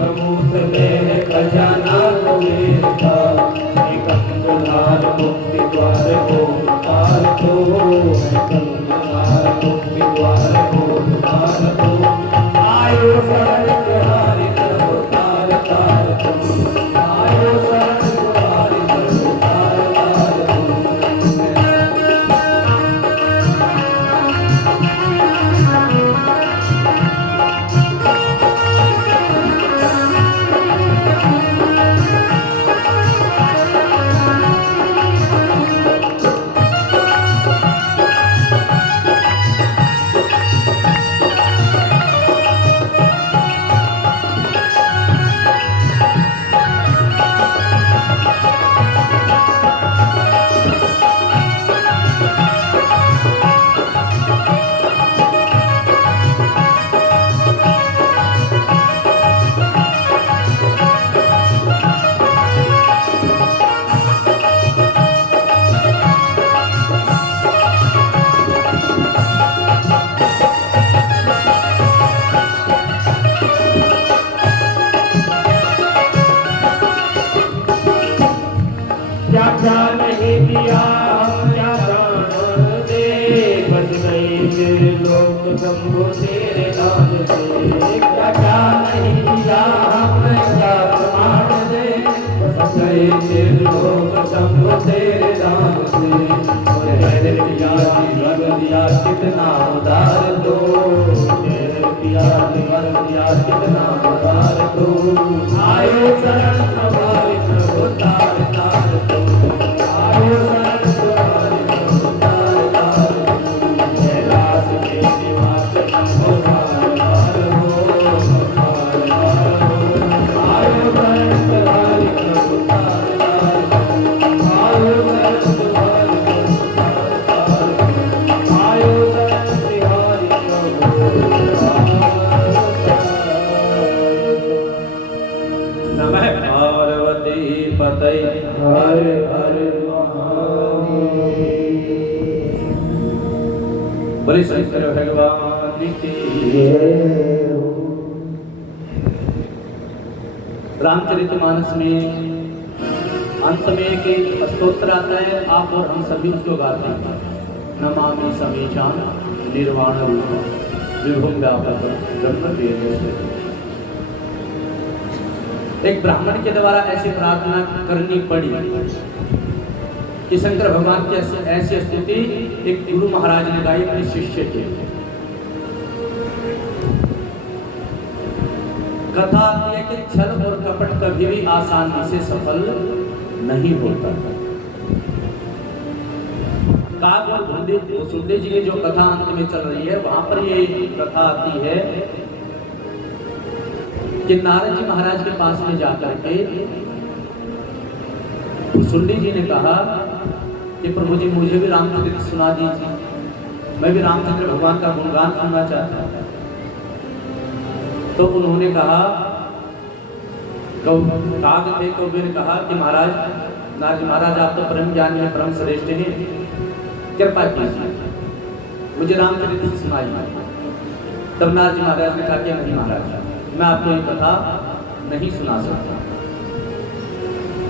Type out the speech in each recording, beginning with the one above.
भूत में खजाना कुबेर का, कंगलार मुक्ति द्वार गोपाल को, कंगलार मुक्ति द्वार गोपाल को, आयो शरण बिहारी प्रभु तार तार तुम, आयो शरण बिहारी प्रभु तार तार तुम। क्या नहीं किया क्या दान दे, बच गए तेरे लोग शंभु तेरे दान से, क्या नहीं किया हमने क्या प्रमाण दे, बच गए तेरे लोग शंभु तेरे दान से, तेरे पिया निवर दिया कितना उदार दो, तेरे पिया निवर दिया कितना उदार दो, आयो शरण हमारे प्रभु तार तार दो, आयो शरण हमारे प्रभु तार तार दो, कैलाश के निवास शंभु तार तार हो, तार तार हो, आयो शरण हमारे प्रभु तार तार दो, आयो शरण हमारे प्रभु तार तार दो, आयो शरण बिहारी प्रभु तार तार दो। नमः पार्वती पतये हर हर महादेव। बोले शंकर भगवान की जय। रामचरितमानस में अंत में एक स्तोत्र आता है, आप और हम सभी उसको गाते हैं। नमामि समीचान निर्वाण रूप विभुम व्यापक ब्रह्म वेद। एक ब्राह्मण के द्वारा ऐसी प्रार्थना करनी पड़ी कि शंकर भगवान की ऐसी स्तुति एक गुरु महाराज ने गाई अपने शिष्य के। कथा है कि छल और कपट कभी भी आसानी से सफल नहीं होता। सुंदे जी की जो कथा अंत में चल रही है, वहां पर ये कथा आती है कि नारद जी महाराज के पास में जाकर के सुंदी जी ने कहा कि प्रभु जी मुझे भी रामचरित्र सुना दीजिए, मैं भी रामचंद्र भगवान का गुणगान सुनना चाहता हूं। तो उन्होंने कहा, काग थे कौवे ने कहा कि महाराज, नारद महाराज आप तो परम ज्ञानी हैं, परम श्रेष्ठ हैं, कृपा कीजिए मुझे रामचरित्र सुनाइए। तब नारद जी महाराज ने कहा कि नहीं महाराज, मैं आपको ये कथा नहीं सुना सकता,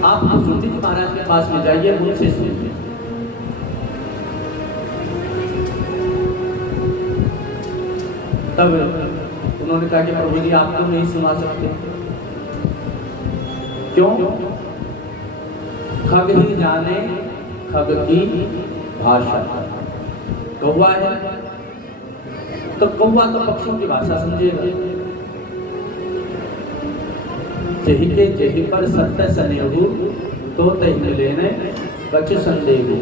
आप सुंदी जी महाराज के पास में जाइए, मुझसे सुनिए। तब उन्होंने कहा कि प्रभु जी आप तो नहीं सुना सकते, क्यों? खग ही जाने खग की भाषा। कौवा है तो कौवा तो पक्षियों की भाषा समझेगा। जही के जही पर सत्य सनेहु तो तही मिलेने बच संदेहु।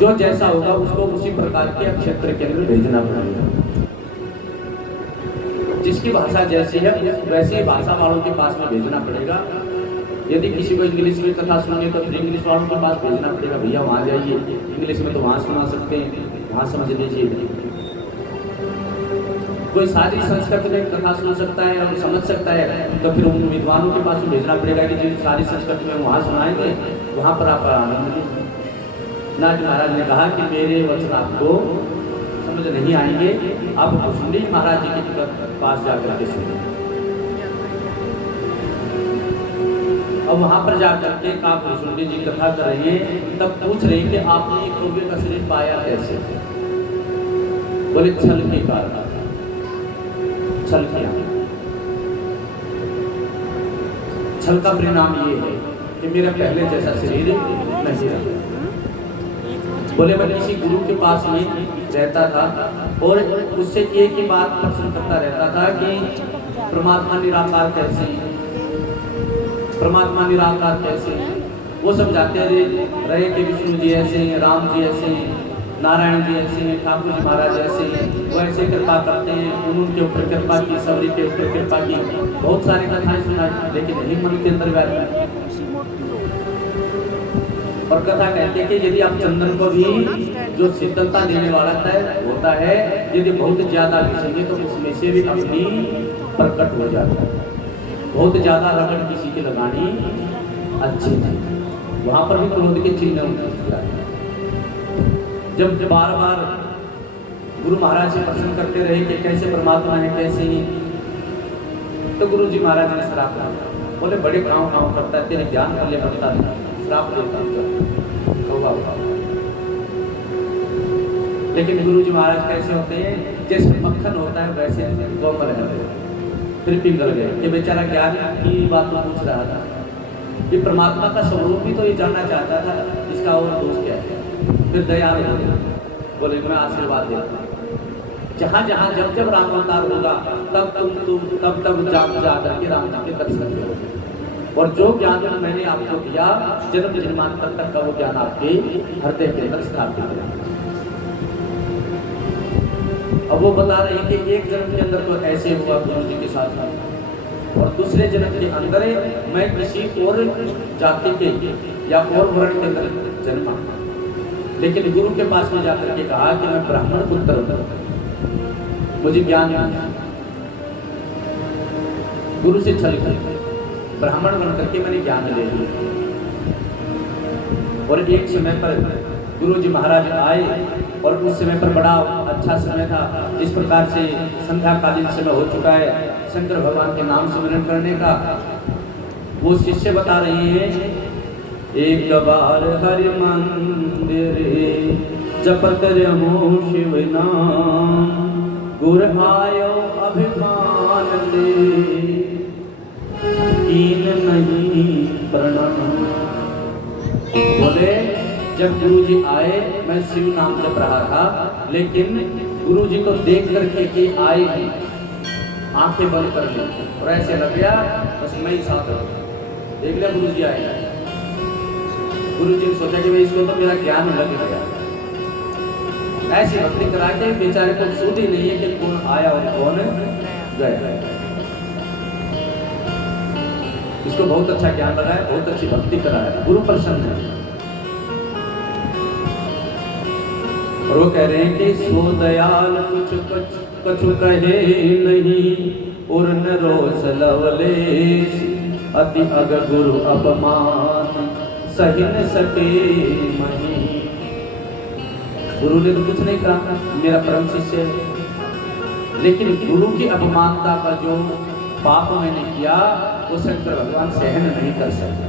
जो जैसा होगा उसको उसी प्रकार के क्षेत्र के अंदर भेजना पड़ेगा। जिसकी भाषा जैसी है वैसे भाषा वालों के पास में भेजना पड़ेगा। यदि किसी को इंग्लिश में कथा सुननी तो फिर इंग्लिश वालों के पास भेजना पड़ेगा, भैया वहाँ जाइए, इंग्लिश में तो वहाँ सुना सकते हैं, वहाँ समझ लीजिए। कोई सारी संस्कृत में कथा सुन सकता है और समझ सकता है, तो फिर उन विद्वानों के पास भेजना पड़ेगा कि जो सारी संस्कृत में वहाँ सुनाएंगे, वहाँ पर आप आनंद लीजिए। नारद महाराज ने कहा कि मेरे वचन आपको समझ नहीं आएंगे, आप भुसुंडी महाराज जी के पास जाकर के सुनिए। अब वहां पर जाकर के आप भुसुंडी जी कथा कर रही है, तब पूछ रही कि आपने एक कौवे का शरीर पाया कैसे? बोले छल के कारण, छल किया। छल का परिणाम ये है कि मेरा पहले जैसा शरीर नहीं रहा। बोले मैं किसी गुरु के पास में रहता था और उससे एक ही बात प्रश्न करता रहता था कि परमात्मा निराकार कैसे, परमात्मा निराकार कैसे। वो समझाते रहे कि विष्णु जी ऐसे हैं, राम जी ऐसे हैं, नारायण जी ऐसे हैं, ठाकुर जी महाराज ऐसे हैं, वो ऐसे कृपा करते हैं, उनके ऊपर कृपा की, सबरी के ऊपर कृपा की, बहुत सारी कथाएं सुनाई, लेकिन नहीं मन के अंदर बैठ। और कथा कहते हैं कि यदि आप चंदन को भी जो शीतलता देने वाला होता है, यदि बहुत ज्यादा घिसेंगे तो उसमें से भी अपनी प्रकट हो जाता है। बहुत ज्यादा रगड़ किसी की लगानी अच्छी थी, वहां पर भी क्रोध के चिन्ह होते। जब बार बार गुरु महाराज से प्रश्न करते रहे कि कैसे परमात्मा है, कैसे ही, तो गुरु जी महाराज ने श्राप दिया। बोले बड़े गाँव गाँव करता है, तेरे ज्ञान कर ले बनता नहीं, श्राप देता होगा। लेकिन गुरु जी महाराज कैसे होते हैं, जैसे मक्खन होता है वैसे कोमल है। फिर पिघल गए कि बेचारा ज्ञान की बात तो पूछ रहा था, कि परमात्मा का स्वरूप भी तो ये जानना चाहता था, इसका और दोष क्या है। फिर दयालु हो गए, बोले मैं आशीर्वाद देता हूँ, जहाँ जहाँ जब जब राम अवतार होगा तब जाकर के राम जी के दर्शन करोगे, और जो ज्ञान मैंने आपको दिया जन्म जन्मांतर तक का वो ज्ञान आपके हृदय के अंदर स्थापित है। अब वो बता रहे हैं कि एक जन्म के अंदर तो ऐसे हुआ गुरु जी के साथ, और दूसरे जन्म के अंदर मैं किसी और जाति के या और वर्ण के अंदर जन्मा, लेकिन गुरु के पास में जाकर के कहा कि मैं ब्राह्मण पुत्र हूं, मुझे ज्ञान नहीं। गुरु से छल कर ब्राह्मण बन करके मैंने ज्ञान ले लिया। और एक समय पर गुरु जी महाराज आए, और उस समय पर बड़ा अच्छा समय था, जिस प्रकार से संध्याकालीन समय हो चुका है शंकर भगवान के नाम स्मरण करने का। वो शिष्य बता रहे हैं, एक बार हरि मंदिर जपत रहो शिव नाम, गुर आयो अभिमान दे कीन नहीं प्रणाम। बोले जब गुरु जी आए मैं शिव नाम जप रहा था, लेकिन गुरु जी को देख करके कि आए ही आंखें बंद कर ली, और ऐसे लग गया बस मैं ही साथ देख लिया गुरु जी आए। गुरु जी ने सोचा कि भाई इसको तो मेरा ज्ञान लग गया। ऐसी भक्ति करा के बेचारे को सूझ ही नहीं है कि कौन आया और कौन गया। इसको बहुत अच्छा ज्ञान लगा है, बहुत अच्छी भक्ति करा है, गुरु प्रसन्न है। और वो कह रहे हैं कि सो दयाल कुछ कहे नहीं, और न रोष लवलेश अति अग गुरु अपमान सही न सके मही। गुरु ने तो कुछ नहीं कहा, मेरा परम शिष्य है, लेकिन गुरु की अपमानता का जो पाप मैंने किया वो शंकर भगवान सहन नहीं कर सकते।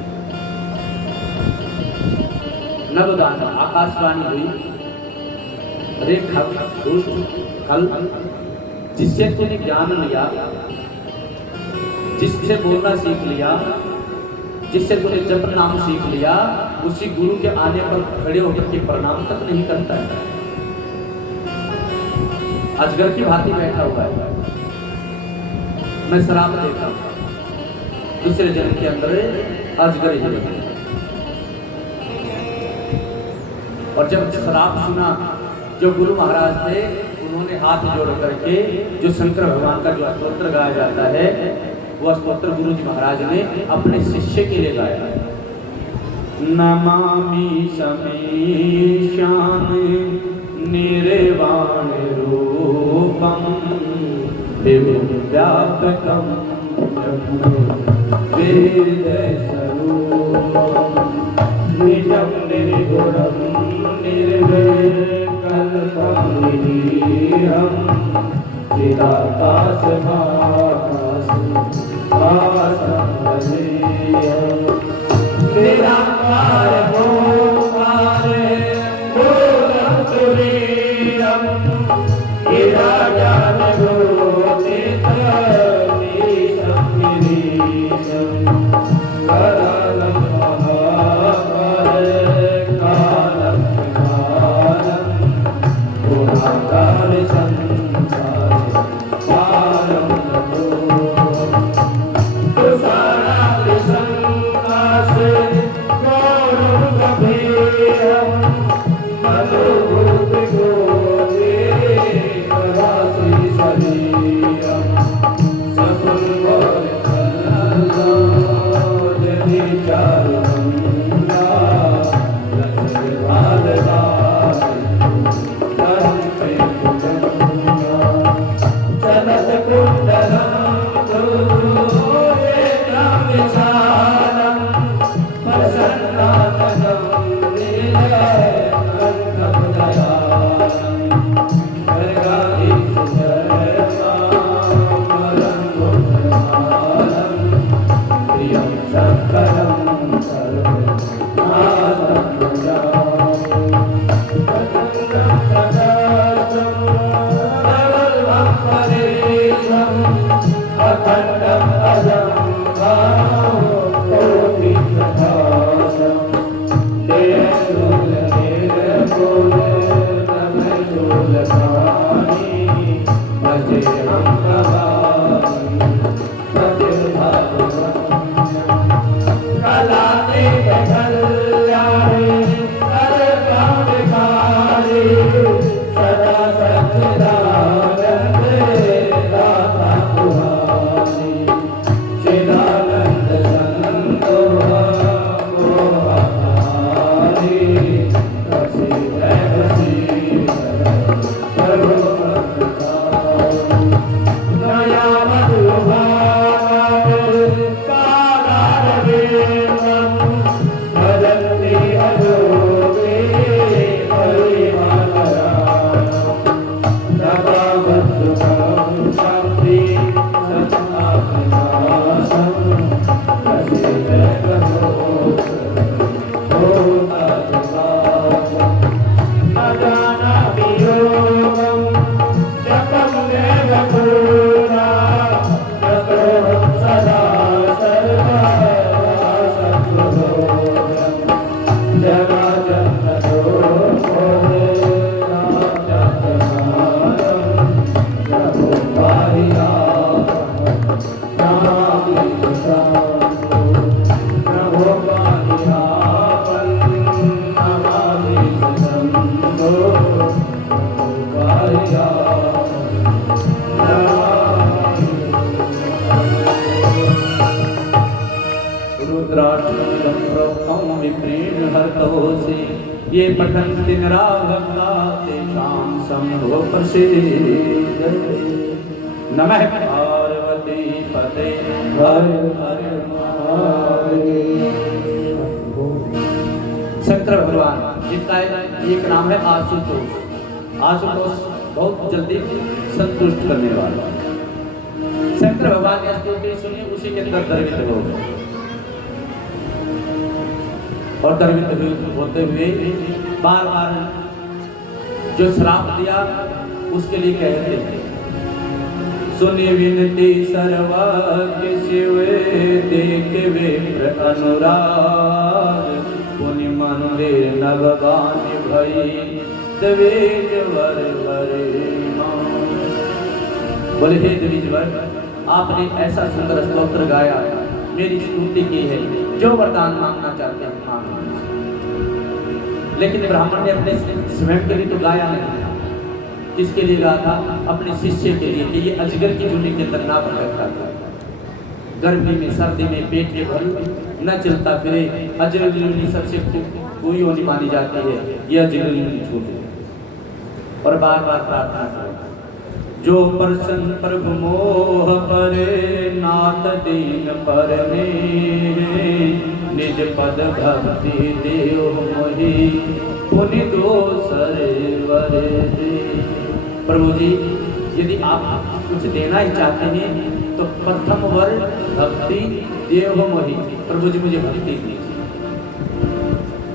नवदान आकाशवाणी हुई, अरे कल जिससे तूने ज्ञान लिया, जिससे बोलना सीख लिया, जिससे तूने जप नाम सीख लिया, उसी गुरु के आने पर खड़े होकर के प्रणाम तक नहीं करता है। अजगर की भांति बैठा हुआ है। मैं शराब देता हूं, दूसरे जन्म के अंदर अजगर ही बने। और जब शराब सुना, जो गुरु महाराज थे उन्होंने हाथ जोड़ करके जो शंकर भगवान का जो स्तोत्र गाया जाता है, वह स्तोत्र गुरु जी महाराज ने अपने शिष्य के लिए गाया है। नमामि समीशान निर्वाण रूपम व्यापकम वेद स्वरूपम निजं निर्गुणं निर्विकारं कानन पानी हम चिदाकाश भाकाश निराकार गोकार गोलम तुरीरम गिराजान गोतित नीशम गिरीशम करलम महाकार कालम कालम गुणाकार संसार पारम तुषारा संकाश गौरव गंभीरम मनोभूत गोरे प्रवासी शरीरम सफल गौर यदि चारुगंगा लक्ष्य बालदास धर्म पे गंगा चलत कुंडलम विशालम प्रसन्नातनम नीलकंठम दयालम गर्गाधीश जयमामरंगोत्तमालम प्रियं शंकरं सर्वनाथं भजामि प्रदर्शं परेशम् अखण्डं अजं कोटि प्रकाशं निरशूल निर्मूल नमशूलपाणि भजेऽहं भवामि प्रतिभावगम्यं कलातीत कल्याणि सर्वकामकारि सदा सच्चिदानन्दे दाता पुराणि चिदानन्द संतोषि प्रसीद प्रसीद प्रभु नया मधुभाव कालारविन्दं भजन्ति अजोगे परिमलराणम् नवावत्सुखं शान्ति सत्ताभिलाषं प्रसीद प्रभो भूतादिवासं न जानामि योगं जपं देव पूर्णा ततोऽहं सदा सर्वसद्गुरोऽहं जनाजनतो प्रभो पारियापं नमामि शम्भो रुद्राक्षं प्रोक्तं विप्रेण हरतोषि ये पठन्ति नराभक्ता तेषां शम्भो प्रसीदते नमः पार्वती पते हर हर महादेव। शंकर भगवान जिनका एक नाम है आशुतोष। आशुतोष बहुत जल्दी संतुष्ट करने वाला। शंकर भगवान की स्तुति सुनी, उसी के अंदर द्रवित हो गए और द्रवित होते हुए बार बार जो श्राप दिया उसके लिए कहते हैं सुनि विनती सर्वज्ञ शिव देख विप्र अनुराग पुनि मंदिर नगवान भई द्विज वर बोले हे द्विज वर, आपने ऐसा सुंदर स्तोत्र गाया, मेरी स्तुति की है, जो वरदान मांगना चाहते हैं मांग। लेकिन ब्राह्मण ने अपने स्वयं के लिए तो गाया नहीं, किसके लिए गाया था? अपने शिष्य के लिए कि ये अजगर की झुंडी के अंदर ना भटकता था, गर्मी में सर्दी में पेट के भर न चलता फिरे, अजगर की झुंडी सबसे कोई होनी मानी जाती है, ये अजगर की झुंडी। और बार बार प्रार्थना करें, जो प्रसन्न प्रभु मोह परे नाथ दीन परने निज पद भक्ति देव मोहि पुनि दोसर वर दे। प्रभु जी यदि आप कुछ देना ही चाहते हैं तो प्रथम वर भक्ति देव मोहि। प्रभु जी मुझे भक्ति दीजिए।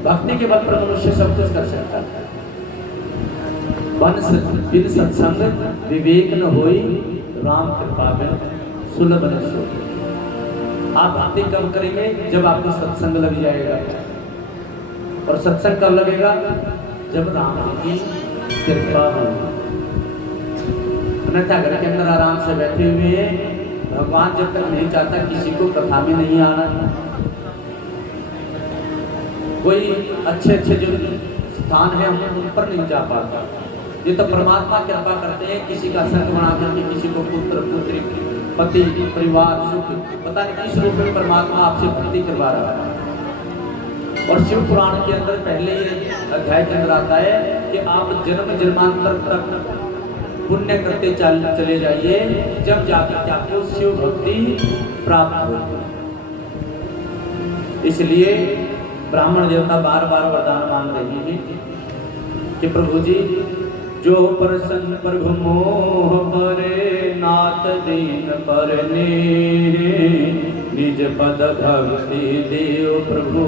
भक्ति के बल पर मनुष्य सब कुछ कर सकता है। बिन सत्संग विवेक न होई, राम कृपा बिन सुलभ न सोई। आप भक्ति कब करेंगे? जब आपको सत्संग लग जाएगा। और सत्संग कब लगेगा? जब राम की कृपा हो। अन्यथा घर के अंदर आराम से बैठे हुए हैं, भगवान जब तक नहीं चाहता किसी को कथा में नहीं आना। कोई अच्छे अच्छे जो स्थान है हम उन पर नहीं जा पाता। ये तो परमात्मा कृपा करते हैं, किसी का संग बना करके किसी को पुत्र पुत्री पति परिवार सुख पता नहीं किस रूप में परमात्मा आपसे भक्ति करवा रहा है। और शिव पुराण के अंदर पहले ही अध्याय के अंदर आता है कि आप जन्म जन्मांतर तक पुण्य करते चले जाइए, जब जाकर आपको शिव भक्ति प्राप्त होगी। इसलिए ब्राह्मण देवता बार बार वरदान मांग रही है कि प्रभु जी जो प्रसन्न प्रभु मोह करे, नाथ दीन परने निज पद भक्ति देव प्रभु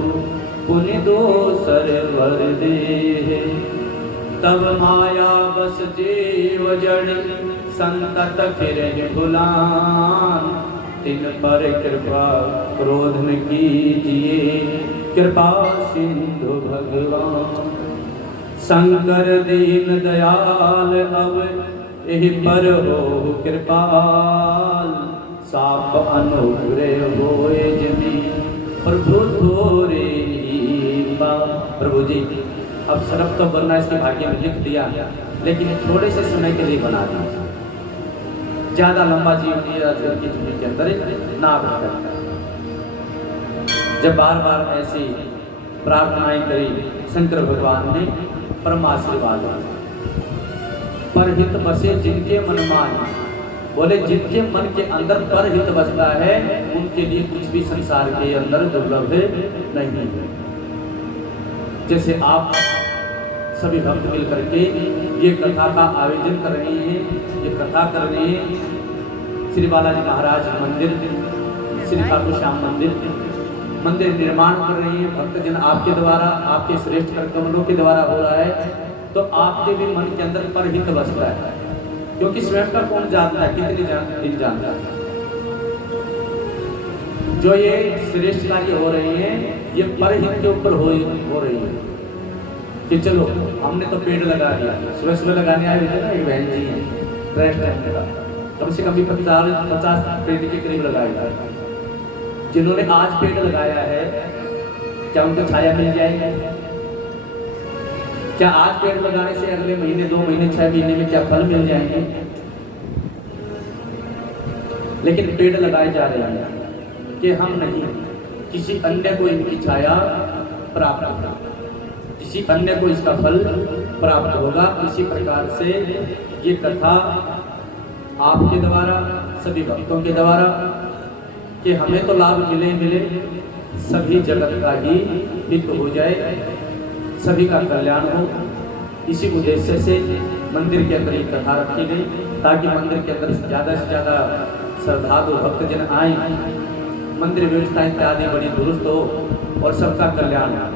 पुनि दोसर वर दे। तब माया बस जीव जड़ संतत फिर भुलान, तिन पर कृपा क्रोध न कीजिए, कृपा सिंधु भगवान। शंकर दीन दयाल अब यही पर हो कृपाल, साप अनुग्रह होए जमी प्रभु थोरे बा। प्रभु जी अब सरफ तो बनना इसके भाग्य में लिख दिया, लेकिन थोड़े से समय के लिए बना दिया। ज्यादा लंबा जीवन दिया की जिंदगी के अंदर ना करता। जब बार बार ऐसी प्रार्थनाएं करी शंकर भगवान ने परम आशीर्वाद परहित बसे जिनके मन मान। बोले जिनके मन के अंदर परहित बसता है उनके लिए कुछ भी संसार के अंदर दुर्लभ नहीं है। जैसे आप सभी भक्त मिल करके ये कथा का आयोजन कर रहे हैं, ये कथा कर रहे हैं। श्री बालाजी महाराज मंदिर, श्री ठाकुर श्याम मंदिर निर्माण कर रही है। भक्तजन आपके द्वारा, आपके श्रेष्ठ कर्तव्यों के द्वारा हो रहा है, तो आपके भी मन के अंदर परहित बसता है। क्योंकि स्वयं का कौन जानता है, कितने दिन जानता है। जो ये श्रेष्ठ कार्य हो रहे हैं ये परहित के ऊपर हो रही है। कि चलो हमने तो पेड़ लगा दिया, सुबह सुबह लगाने आए थे ना, एक बहन जी हैं ट्रस्ट का, कम से कम 50 पेड़ के करीब लगाए। जिन्होंने आज पेड़ लगाया है क्या उनको छाया मिल जाएगी? क्या आज पेड़ लगाने से अगले महीने 2 महीने 6 महीने में क्या फल मिल जाएंगे? लेकिन पेड़ लगाए जा रहे हैं कि हम नहीं, किसी अन्य को इनकी छाया प्राप्त होगा, किसी अन्य को इसका फल प्राप्त होगा। इसी प्रकार से ये कथा आपके द्वारा, सभी भक्तों के द्वारा, कि हमें तो लाभ मिले, सभी जगत का ही हित हो जाए, सभी का कल्याण हो। इसी उद्देश्य से मंदिर के अंदर एक कथा रखी गई, ताकि मंदिर के अंदर ज़्यादा से ज़्यादा श्रद्धालु भक्तजन आए, मंदिर व्यवस्था इत्यादि बड़ी दुरुस्त हो और सबका कल्याण हो।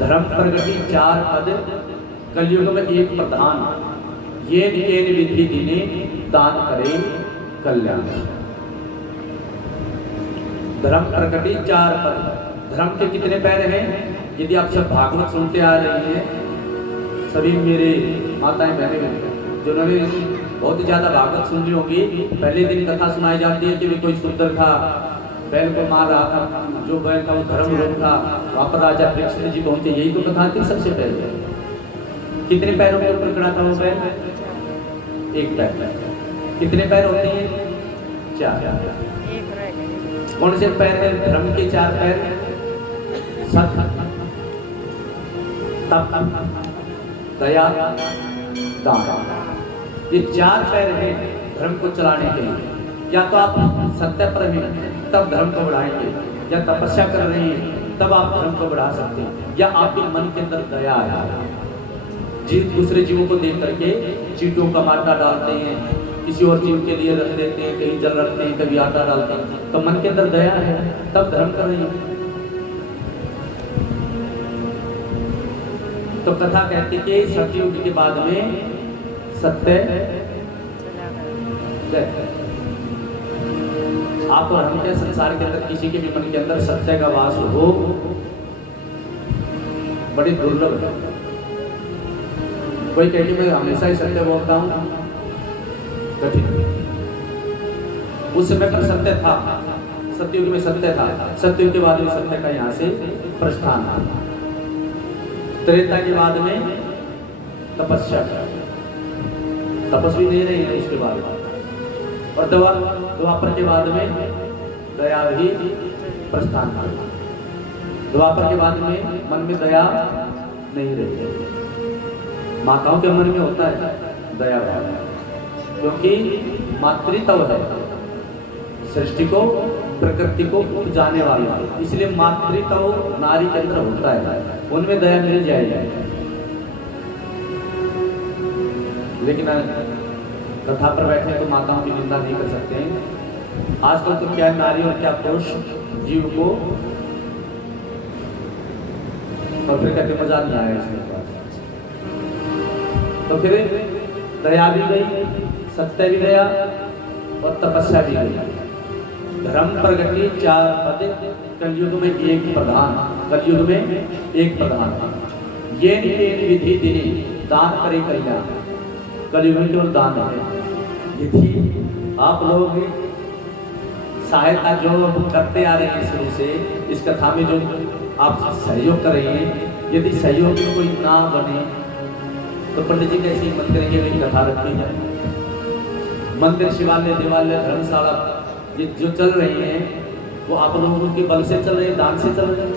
धर्म प्रगति 4 पद, कलयुग में एक प्रधान, ये विधि दिने दान करे कल्याण। धर्म प्रगति 4 पद। धर्म के कितने पैर हैं? यदि आप सब भागवत सुनते आ रहे हैं, सभी मेरे माताएं बहनें जिन्होंने बहुत ही ज़्यादा भागवत सुन ली होगी, पहले दिन कथा सुनाई जाती है कि कोई शूद्र था, बैल को मार रहा था, जो बैल का वो धर्म रोग था, वहाँ पर राजा परीक्षित जी पहुँचे, यही तो कथा थी सबसे पहले। कितने पैरों के ऊपर खड़ा था वो बैल? एक पैर। कितने पैर होते हैं? 4। कौन से पैर है धर्म के? 4 पैर। सत्य, तप, दया, दान, ये 4 पैर हैं धर्म को चलाने के लिए। या तो आप सत्य पर हैं तब धर्म को बढ़ाएंगे, या तपस्या कर रहे हैं, तब आप धर्म को बढ़ा सकते हैं। या आपके मन के अंदर दया है, दूसरे जीवों को देख करके चींटियों का माटा डालते हैं, किसी और जीव के लिए रख देते हैं, कहीं जल रखते हैं, कभी आटा डालते हैं, तो मन के अंदर दया है, तब धर्म कर रहे हैं। तो कथा कहती कि सतयुग के बाद में सत्य आप और हम के संसार के अंदर किसी के भी मन के अंदर सत्य का वास हो बड़ी दुर्लभ है। कोई कहे कि मैं हमेशा ही सत्य बोलता हूं, कठिन। उस समय पर सत्य था, सतयुग में सत्य था, सतयुग के बाद में सत्य का यहाँ से प्रस्थान था। त्रेता के बाद में तपस्या, तपस्वी नहीं रहे हैं उसके बाद, और द्वापर के बाद में दया भी प्रस्थान था। द्वापर के बाद में मन में दया नहीं रही। माताओं के मन में होता है दया भाव, क्योंकि मातृत्व है, सृष्टि को प्रकृति को उपजाने वाला, इसलिए मातृत्व नारी के अंदर होता है, उनमें दया मिल जाएगी। लेकिन कथा पर बैठे तो माताओं की निंदा नहीं कर सकते हैं। आजकल तो क्या नारी और क्या पुरुष जीव को, और फिर कहते मजा नहीं आया इसमें। तो फिर दया भी गई, सत्य भी गया और तपस्या भी गई। धर्म प्रगति 4 पद, कलयुग में एक प्रधान, कलयुग में एक प्रधान। ये विधि दिने दान करे कल्याण, कलयुग में केवल दान है। यदि आप लोग सहायता जो करते आ रहे हैं शुरू से, इस कथा में जो आप सहयोग कर रहे हैं, यदि सहयोग में कोई ना बने तो पंडित जी कैसे मन करेंगे वही कथा रखी जाए। मंदिर, शिवालय, देवालय, धर्मशाला ये जो चल रही हैं वो आप लोगों के बल से चल रहे हैं, दान से चल रहे हैं।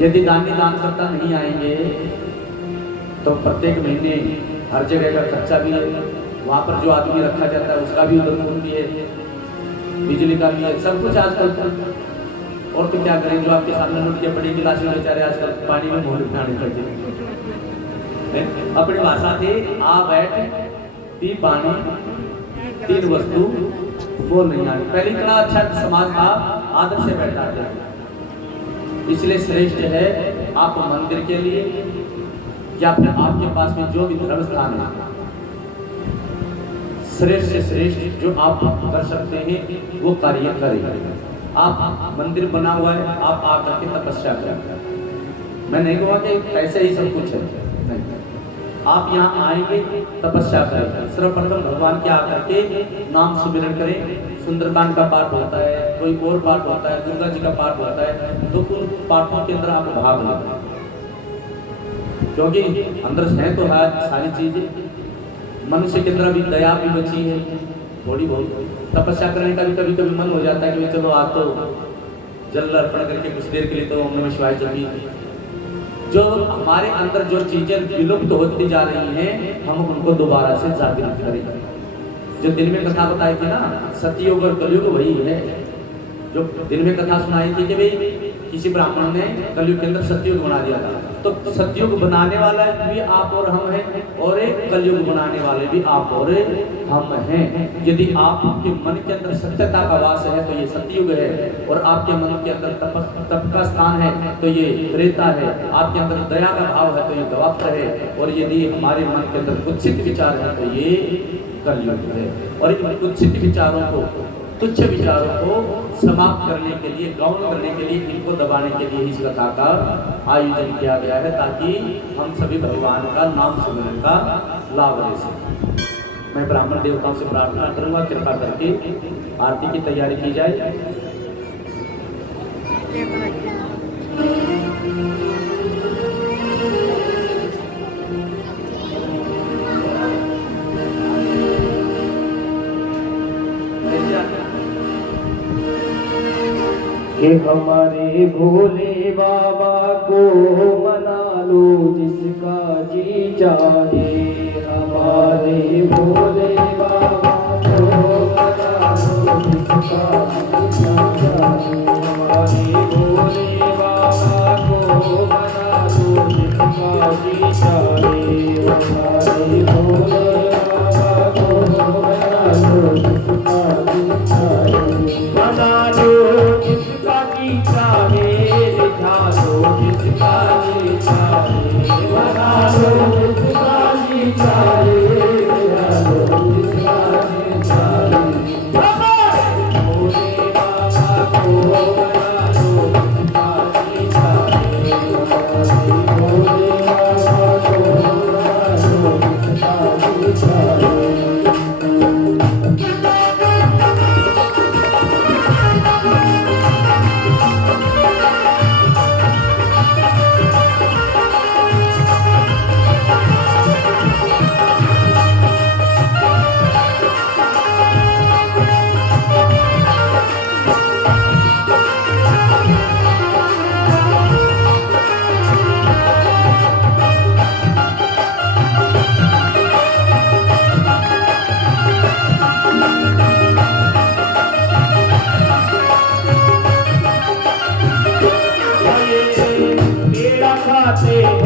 यदि दान करता नहीं आएंगे तो प्रत्येक महीने हर जगह का खर्चा भी है, वहाँ पर जो आदमी रखा जाता है उसका भी उधर भी है, बिजली का भी है, सब कुछ आजकल। और तो क्या करें, जो आपके सामने नोट के बड़ी गिलास में बेचारे आजकल पानी में मोहर बनाने लगे। अपनी भाषा थी आ बैठ पी पानी 3 वस्तु बोल नहीं आती। पहले इतना अच्छा समाज था, आदर से बैठा था। इसलिए श्रेष्ठ है आप मंदिर के लिए या फिर आपके पास में जो भी धर्म स्थान है, श्रेष्ठ से श्रेष्ठ जो आप कर सकते हैं वो कार्य करें। आप मंदिर बना हुआ है, आप आकर के तपस्या करें। मैं नहीं कहूँगा कि ऐसे ही सब कुछ है, नहीं। आप यहाँ आएंगे तपस्या करें, सर्वप्रथम भगवान के आकर के नाम सुमिरन करें। सुंदरकांड का पाठ होता है, कोई और पाठ होता है, दुर्गा जी का पाठ होता है, तो उन पाठों के अंदर आप भाग लें, क्योंकि अंदर है तो है सारी चीजें। मनुष्य के अंदर अभी दया भी बची है थोड़ी बहुत। तपस्या करने का भी कभी कभी मन हो जाता है कि चलो आज तो जल अर्पण करके कुछ देर के लिए तो ओम नमः शिवाय जपी। जो हमारे अंदर जो चीजें विलुप्त होती जा रही हैं, हम उनको दोबारा से जागृत करें। जो दिन में कथा बताई थी ना, सतयुग और कलयुग वही है। जो दिन में कथा सुनाई थी कि भाई किसी ब्राह्मण ने कलयुग के अंदर सतयुग बना दिया था, तो सतयुग बनाने वाला भी आप और हम हैं, और एक कलयुग बनाने वाले भी आप और हम हैं। यदि आपके मन के अंदर सत्यता का वास है तो ये सतयुग है, और आपके मन के अंदर तप का स्थान है तो ये त्रेता है, आपके अंदर दया का भाव है तो ये द्वापर है, और यदि हमारे मन के अंदर कुत्सित विचार है तो ये कलयुग है। और इन कुत्सित विचारों को, तुच्छ विचारों को समाप्त करने के लिए, गौण करने के लिए, इनको दबाने के लिए इस कथा का आयोजन किया गया है, ताकि हम सभी भगवान का नाम सुनने का लाभ ले सकें। मैं ब्राह्मण देवताओं से प्रार्थना करूंगा कृपा करके आरती की तैयारी की जाए। कि हमारे भोले बाबा को मना लो जिसका जी चाहे, हमारे भोले बाबा को मना लो जिसका जी चाहे। खाते